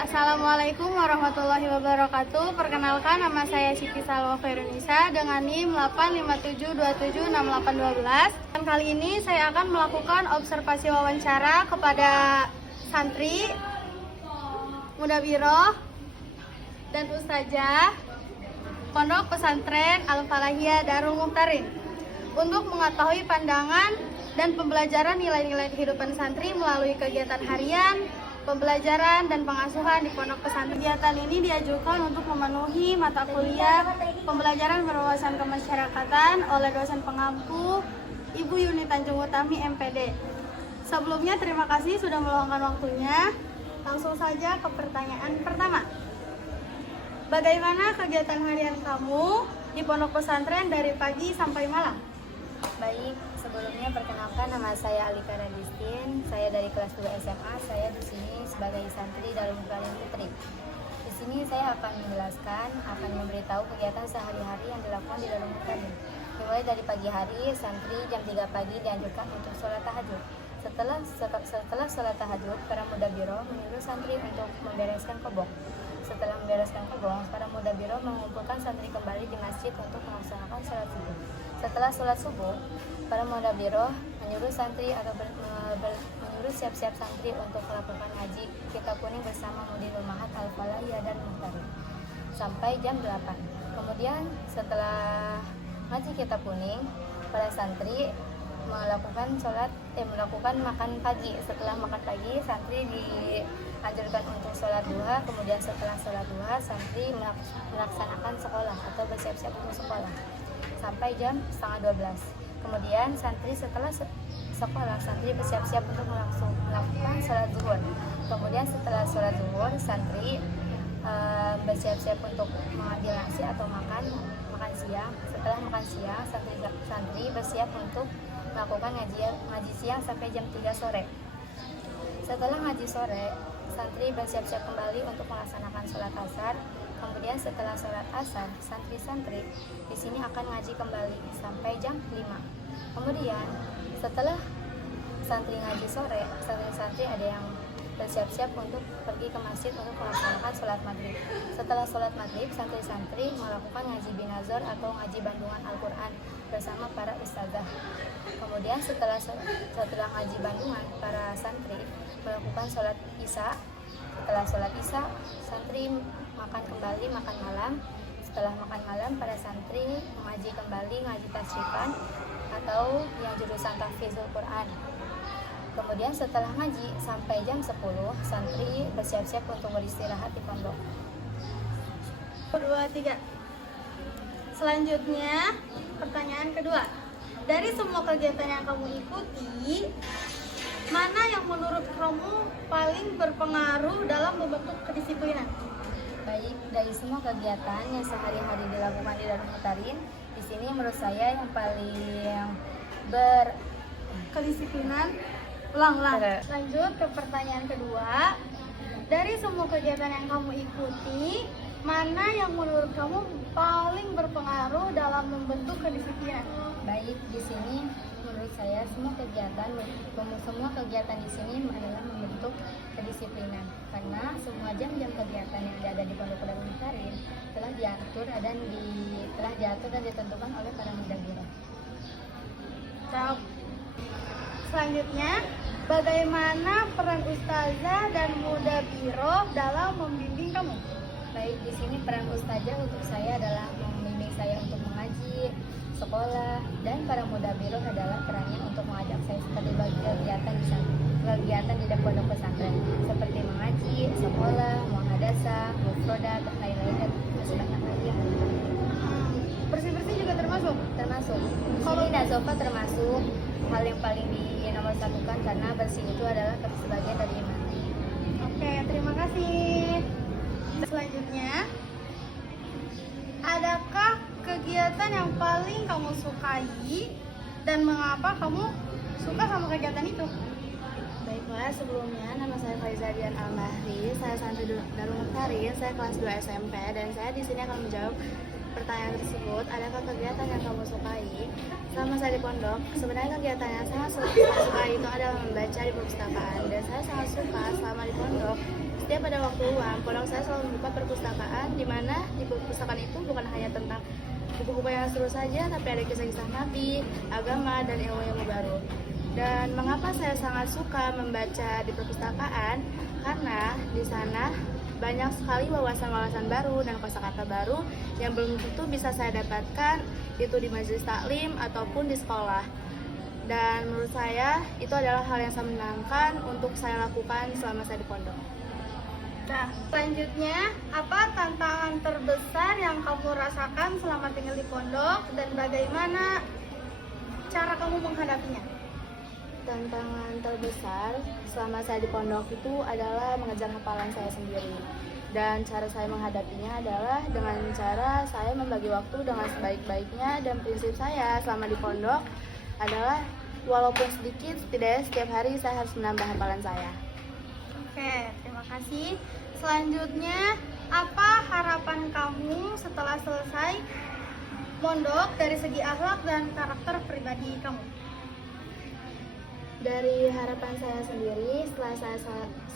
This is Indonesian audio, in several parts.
Assalamualaikum warahmatullahi wabarakatuh. Perkenalkan, nama saya Siti Salwa Khairunisa dengan NIM 857276812. Dan kali ini saya akan melakukan observasi wawancara kepada santri, mudabiroh, dan ustazah Pondok Pesantren Al-Falahiyah Darul Mukhtarin untuk mengetahui pandangan dan pembelajaran nilai-nilai kehidupan santri melalui kegiatan harian, pembelajaran dan pengasuhan di pondok pesantren. Kegiatan ini diajukan untuk memenuhi mata kuliah pembelajaran berwawasan kemasyarakatan oleh dosen pengampu Ibu Yuni Tanjung Utami MPD. Sebelumnya terima kasih sudah meluangkan waktunya. Langsung saja ke pertanyaan pertama. Bagaimana kegiatan harian kamu di pondok pesantren dari pagi sampai malam? Baik, sebelumnya perkenalkan, nama saya Alika Radistin. Saya dari kelas 2 SMA. Saya di sini sebagai santri Darul Mukhtarin Putri. Di sini saya akan menjelaskan, akan memberitahu kegiatan sehari-hari yang dilakukan di Darul Mukhtarin. Dimulai dari pagi hari, santri jam 3 pagi dianjurkan untuk sholat tahajud. Setelah sholat tahajud, para mudabiroh menyuruh santri untuk membereskan kobong. Setelah membereskan kobong, para mudabiroh mengumpulkan santri kembali di masjid untuk melaksanakan sholat subuh. Setelah sholat subuh, para mudabiroh menyuruh santri atau menyuruh siap-siap santri untuk melakukan ngaji kitab kuning bersama Mudin Umahat Al-Falahiyah dan Mukhtarin sampai jam 8. Kemudian setelah ngaji kitab kuning, para santri melakukan makan pagi. Setelah makan pagi, santri dianjurkan untuk sholat duha. Kemudian setelah sholat duha, santri melaksanakan sekolah atau bersiap-siap untuk sekolah sampai jam setengah 12. Kemudian santri setelah sekolah, santri bersiap-siap untuk melakukan sholat zuhur. Kemudian setelah sholat zuhur, santri bersiap-siap untuk mengambil nasi atau makan siang. Setelah makan siang, santri bersiap untuk melakukan ngaji siang sampai jam 3 sore. Setelah ngaji sore, santri bersiap-siap kembali untuk melaksanakan sholat asar. Kemudian setelah sholat asar, santri-santri di sini akan ngaji kembali sampai jam 5. Kemudian setelah santri ngaji sore, santri-santri ada yang bersiap-siap untuk pergi ke masjid untuk melaksanakan sholat maghrib. Setelah sholat maghrib, santri-santri melakukan ngaji binazor atau ngaji bandungan Al-Quran bersama para ustazah. Kemudian setelah ngaji bandungan, para santri melakukan sholat isya. Setelah sholat isya, santri makan malam. Setelah makan malam, para santri mengaji kembali ngaji tasrifan atau yang jurusan tahfizul Quran. Kemudian setelah ngaji sampai jam 10, santri bersiap-siap untuk beristirahat di pondok. 2, 3. Selanjutnya, pertanyaan kedua. Dari semua kegiatan yang kamu ikuti, mana yang menurut kamu paling berpengaruh dalam membentuk kedisiplinan? Baik, dari semua kegiatan yang sehari-hari dilakukan di Darul Mukhtarin, di sini menurut saya yang paling kedisiplinan. Ulang. Lanjut ke pertanyaan kedua. Dari semua kegiatan yang kamu ikuti, mana yang menurut kamu paling berpengaruh dalam membentuk kedisiplinan? Baik, di sini menurut saya semua kegiatan di sini adalah membentuk kedisiplinan, karena semua jam-jam kegiatan yang ada di Pondok Darul Mukhtarin telah diatur dan ditentukan oleh para mudabiroh. Selanjutnya, bagaimana peran ustazah dan mudabiroh dalam membimbing kamu? Baik, di sini peran ustazah untuk saya adalah membimbing saya untuk mengaji, sekolah, dan para mudabiroh adalah perannya untuk mengajak saya seperti kegiatan di pondok pesantren seperti mengaji, sekolah, muhadasah, mufrodat, dan lain-lain, dan masih banyak lagi yang Bersih-bersih juga termasuk? termasuk. Kalau nazofa termasuk hal yang paling nomor satukan, karena bersih itu adalah sebagian dari iman. Oke, terima kasih. Selanjutnya, adakah kegiatan yang paling kamu sukai dan mengapa kamu suka sama kegiatan itu? Baiklah, sebelumnya nama saya Faiza Dian Al-Mahri, saya santri Darul Mukhtarin, saya kelas 2 SMP, dan saya di sini akan menjawab pertanyaan tersebut, adakah kegiatan yang kamu sukai selama saya di pondok? Sebenarnya kegiatan yang sangat saya sukai itu adalah membaca di perpustakaan, dan saya sangat suka selama di pondok. Setiap pada waktu luang, pondok saya selalu membuka perpustakaan, di mana di perpustakaan itu bukan hanya tentang buku-buku yang seru saja, tapi ada kisah-kisah nabi, agama, dan ilmu-ilmu baru. Dan mengapa saya sangat suka membaca di perpustakaan? Karena di sana banyak sekali wawasan-wawasan baru dan kosakata baru yang belum tentu bisa saya dapatkan itu di majelis taklim ataupun di sekolah. Dan menurut saya itu adalah hal yang sangat menyenangkan untuk saya lakukan selama saya di pondok. Nah, selanjutnya, apa tantangan terbesar yang kamu rasakan selama tinggal di pondok dan bagaimana cara kamu menghadapinya? Tantangan terbesar selama saya di pondok itu adalah mengejar hafalan saya sendiri. Dan cara saya menghadapinya adalah dengan cara saya membagi waktu dengan sebaik-baiknya, dan prinsip saya selama di pondok adalah walaupun sedikit, setidaknya setiap hari saya harus menambah hafalan saya. Oke, terima kasih. Selanjutnya, apa harapan kamu setelah selesai mondok dari segi akhlak dan karakter pribadi kamu? Dari harapan saya sendiri, setelah saya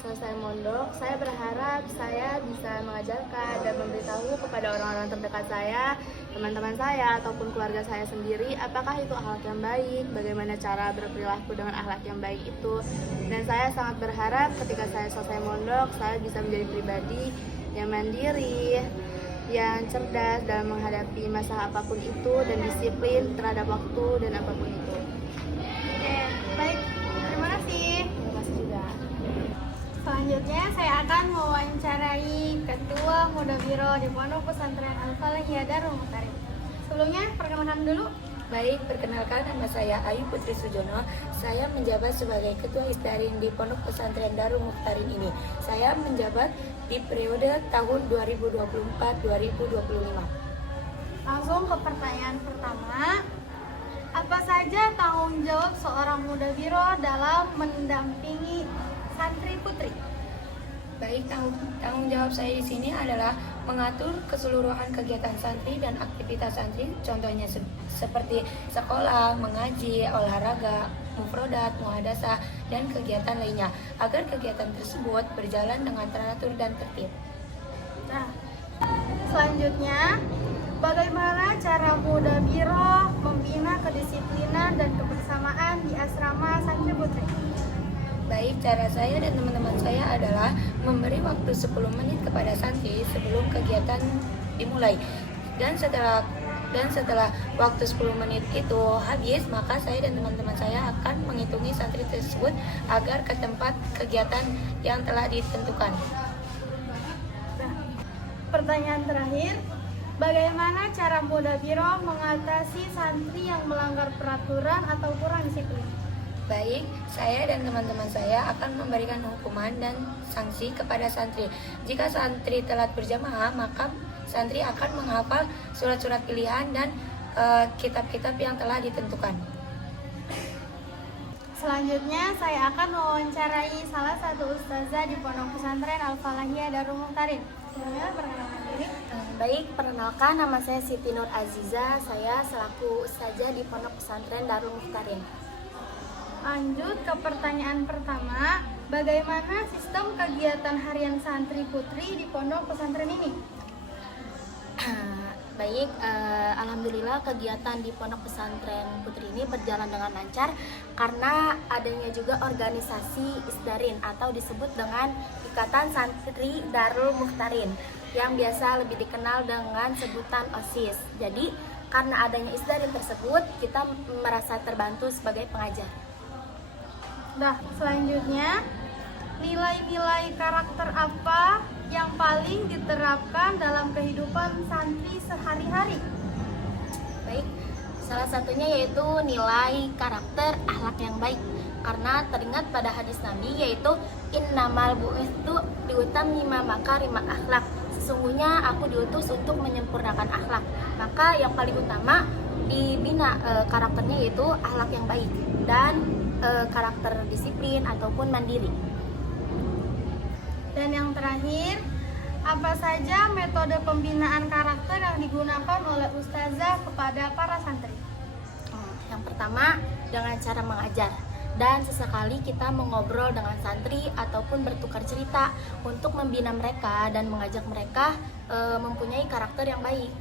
selesai mondok, saya berharap saya bisa mengajarkan dan memberitahu kepada orang-orang terdekat saya, teman-teman saya, ataupun keluarga saya sendiri, apakah itu akhlak yang baik, bagaimana cara berperilaku dengan akhlak yang baik itu. Dan saya sangat berharap ketika saya selesai mondok, saya bisa menjadi pribadi yang mandiri, yang cerdas dalam menghadapi masalah apapun itu, dan disiplin terhadap waktu dan apapun itu. Oke, baik. Terima kasih. Terima kasih juga. Selanjutnya saya akan mewawancarai Ketua Muda Biro di Pondok Pesantren Al-Falahiyah Darul Mukhtarin. Sebelumnya, perkenalkan dulu. Baik, perkenalkan nama saya Ayu Putri Sujono. Saya menjabat sebagai Ketua Istarin di Pondok Pesantren Darul Mukhtarin ini. Saya menjabat di periode tahun 2024-2025. Langsung ke pertanyaan pertama. Apa saja tanggung jawab seorang muda biro dalam mendampingi santri putri? Baik, tanggung jawab saya di sini adalah mengatur keseluruhan kegiatan santri dan aktivitas santri, contohnya seperti sekolah, mengaji, olahraga, mufrodat, muhadasah, dan kegiatan lainnya, agar kegiatan tersebut berjalan dengan teratur dan tertib. Nah, selanjutnya, bagaimana cara muda biro membina kedisiplinan dan kebersamaan di asrama santri putri? Baik, cara saya dan teman-teman saya adalah memberi waktu 10 menit kepada santri sebelum kegiatan dimulai. Dan setelah waktu 10 menit itu habis, maka saya dan teman-teman saya akan menghitungi santri tersebut agar ke tempat kegiatan yang telah ditentukan. Nah, pertanyaan terakhir, bagaimana cara muda biro mengatasi santri yang melanggar peraturan atau kurang disiplin? Baik, saya dan teman-teman saya akan memberikan hukuman dan sanksi kepada santri. Jika santri telat berjamaah, maka santri akan menghafal surat-surat pilihan dan kitab-kitab yang telah ditentukan. Selanjutnya, saya akan mewawancarai salah satu ustazah di Pondok Pesantren Al-Falahiyah Darul Mukhtarin. Sebelumnya, perkenalkan diri. Baik, perkenalkan nama saya Siti Nur Aziza. Saya selaku ustazah di Pondok Pesantren Darul Mukhtarin. Lanjut ke pertanyaan pertama, bagaimana sistem kegiatan harian santri putri di Pondok Pesantren ini? Baik, alhamdulillah kegiatan di Pondok Pesantren Putri ini berjalan dengan lancar karena adanya juga organisasi Isdarin atau disebut dengan Ikatan Santri Darul Mukhtarin yang biasa lebih dikenal dengan sebutan OSIS. Jadi, karena adanya Isdarin tersebut, kita merasa terbantu sebagai pengajar. Nah, selanjutnya, nilai-nilai karakter apa yang paling diterapkan dalam kehidupan santri sehari-hari? Baik, salah satunya yaitu nilai karakter akhlak yang baik. Karena teringat pada hadis Nabi yaitu innamal bu'itsu liutammima makarimal akhlak. Sesungguhnya aku diutus untuk menyempurnakan akhlak. Maka yang paling utama dibina karakternya yaitu akhlak yang baik dan karakter disiplin ataupun mandiri. Dan yang terakhir, Apa saja metode pembinaan karakter yang digunakan oleh ustazah kepada para santri? Yang pertama, dengan cara mengajar. Dan sesekali kita mengobrol dengan santri ataupun bertukar cerita untuk membina mereka dan mengajak mereka mempunyai karakter yang baik.